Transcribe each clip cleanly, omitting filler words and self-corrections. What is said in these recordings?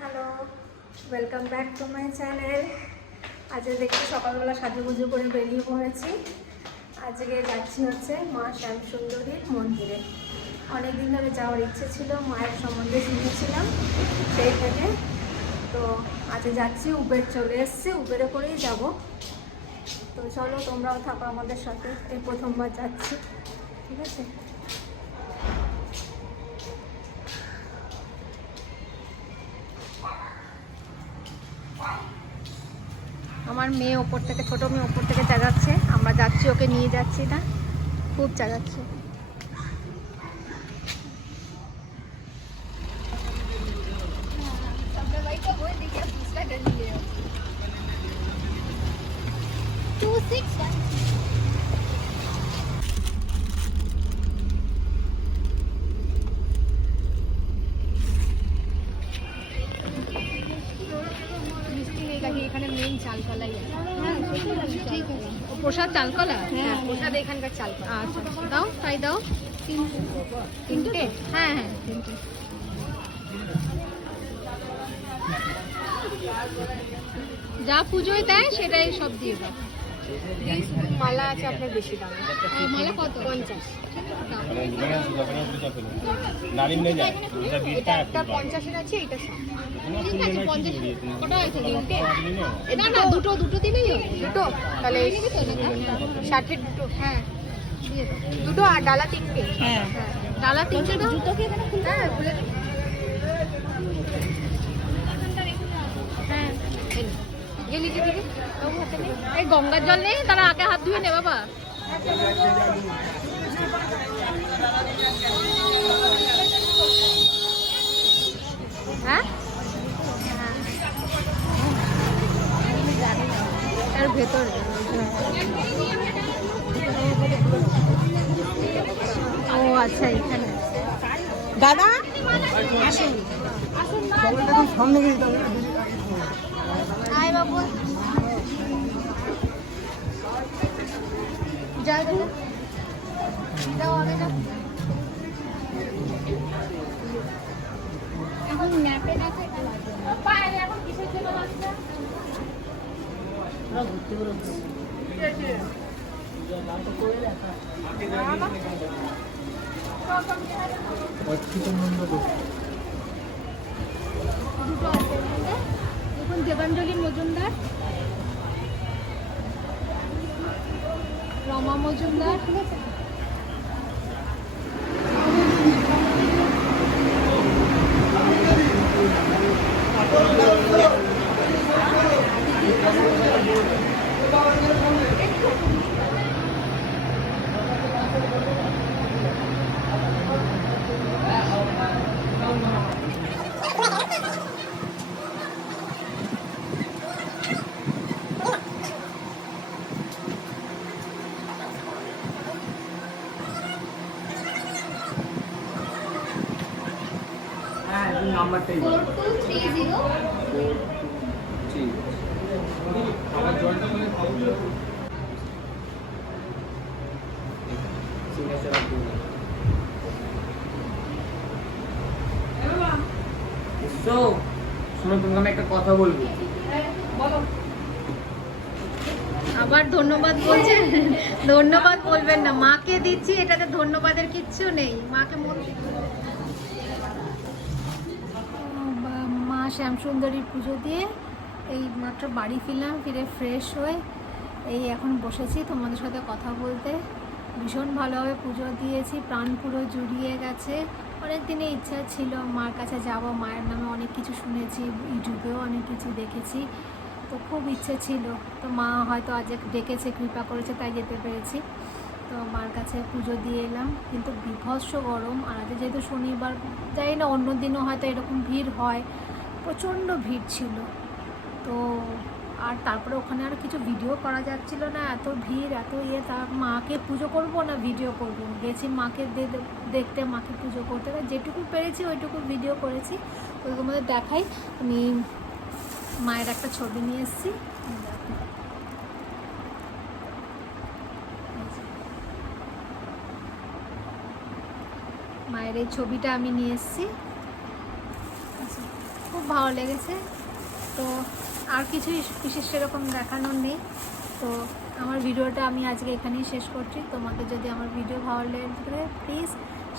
Hello, welcome back to my channel. আজকে দেখছি সকালবেলা সাজুগুজু করে বেরিয়ে পড়েছি। আজকে যাচ্ছি হচ্ছে মা শ্যামসুন্দরীর মন্দিরে। অনেক দিন ধরে যাওয়ার ইচ্ছে ছিল, মায়ের সম্বন্ধে শুনেছিলাম সেই থেকে। তো আজকে যাচ্ছি, উবের চলে এসছে, উবেরে করেই যাব। তো চলো তোমরাও থাকো আমাদের সাথে, এই প্রথমবার যাচ্ছি, ঠিক আছে? আমার মেয়ে ওপর থেকে, ছোটো মেয়ে ওপর থেকে চাগাচ্ছে, আমরা যাচ্ছি, ওকে নিয়ে যাচ্ছি না, খুব চাগাচ্ছে। এখানে মেইন চালকলাই আছে। প্রসাদ চালকলা? হ্যাঁ, প্রসাদ এখানকার চালকলা। আচ্ছা, দাও, তাই দাও। তিনটে? হ্যাঁ হ্যাঁ, তিনটে। যা পুজোয় দেয় সেটাই সব দিয়ে দাও। মালা আছে আপনার বেশি দাম। মালা কত? 50। একটা 50-এর আছে, এটা ঠিক আছে। 50 কটা আছে? না না, দুটো দিলেই হবে। দুটো তাহলে 60-এর দুটো। হ্যাঁ, দুটো। আর ডালা 3টে। হ্যাঁ, ডালা 3টে দাও। জুতো কি এখানে খুলতে? হ্যাঁ, খুলে দিই। হ্যাঁ, গেলি দিদি, এই গঙ্গার জল নেই, তারা আগে হাত ধুয়ে নে বাবা। হ্যাঁ, এর ভেতরে। ও আচ্ছা, এখানে দাদা আসুন। আয় বাবু, যা দাও আগে দাও। এখন ন্যাপে না খাইতে লাগে। বাইরে এখন কিসের জন্য বাচ্চা? ওরা ঘুরতে বেরোচ্ছে। ঠিক আছে। নামটা করে রাখা। দুটো আছে দেখুন, দেবাঞ্জলি মজুমদার, রমা মজুমদার, ঠিক আছে। নাম্বারটাই 4230 আমার জলটা মানে খাওয়া শোনো, তোমাকে আমি একটা কথা বলবো। আবার ধন্যবাদ বলছেন? ধন্যবাদ বলবেন না, মাকে দিচ্ছি, এটাতে ধন্যবাদের কিচ্ছু নেই। মাকে মন মা শ্যামসুন্দরীর পুজো দিয়ে এই মাত্র বাড়ি ফিরলাম, ফিরে ফ্রেশ হয়ে এই এখন বসেছি তোমাদের সাথে কথা বলতে। ভীষণ ভালোভাবে পুজো দিয়েছি, প্রাণ পুরো জুড়িয়ে গেছে। অনেক দিনের ইচ্ছা ছিল মার কাছে যাব, মায়ের নামে অনেক কিছু শুনেছি, ইউটিউবেও অনেক কিছু দেখেছি, তো খুব ইচ্ছে ছিল। তো মা হয়তো আজ ডেকেছে, কৃপা করেছে, তাই যেতে পেরেছি। তো মার কাছে পুজো দিয়ে এলাম, কিন্তু বিভৎস গরম। আর আজ যেহেতু শনিবার, জানি না অন্য দিনও হয়তো এরকম ভিড় হয়, প্রচণ্ড ভিড় ছিল। তো আর তারপরে ওখানে আর কিছু ভিডিও করা যাচ্ছিল না, এত ভিড়, এত ইয়ে। তার মাকে পুজো করব না ভিডিও করব, গেছি মাকে দেখতে, মাকে পুজো করতে। যেটুকু পেরেছি ওইটুকু ভিডিও করেছি, ওই তোমাদের দেখাই। আমি মায়ের একটা ছবি নিয়ে এসেছি, মায়ের এই ছবিটা আমি নিয়ে এসেছি। খুব ভালো লেগেছে। তো আর কিছুই বিশেষ সেরকম দেখানোর নেই। তো আমার ভিডিওটা আমি আজকে এখানেই শেষ করছি। তোমাকে যদি আমার ভিডিও ভালো লেগে প্লিজ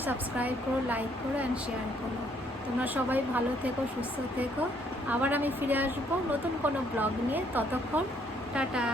সাবস্ক্রাইব করো, লাইক করো অ্যান্ড শেয়ার করো। তোমরা সবাই ভালো থেকো, সুস্থ থেকো। আবার আমি ফিরে আসবো নতুন কোনো ব্লগ নিয়ে। ততক্ষণ টাটা।